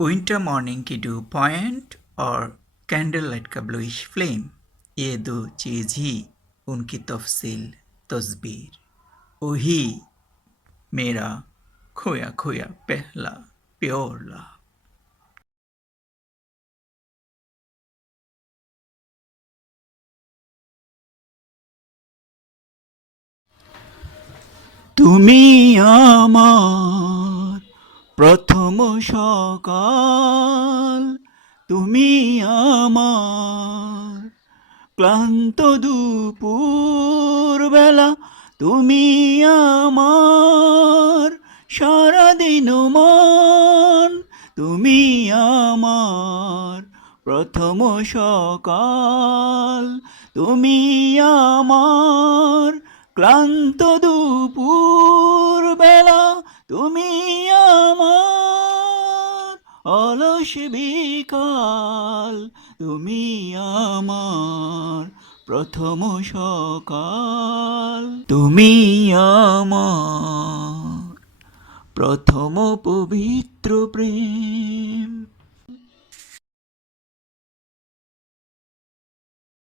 Winter morning की dew point और candlelight का bluish flame, ये दो चीज़ ही उनकी तफसील तस्बीर। वही मेरा खोया खोया पहला प्योर लव। তুমি আমার প্রথম সকাল, তুমি আমার ক্লান্ত দুপুর বেলা, তুমি আমার সারাদিন মন, তুমি আমার প্রথম সকাল, তুমি আমার ক্লান্ত দুপুর বেলা, তুমি আমার অলস বিকাল, তুমি আমার প্রথম সকাল, তুমি আমার প্রথম পবিত্র প্রেম।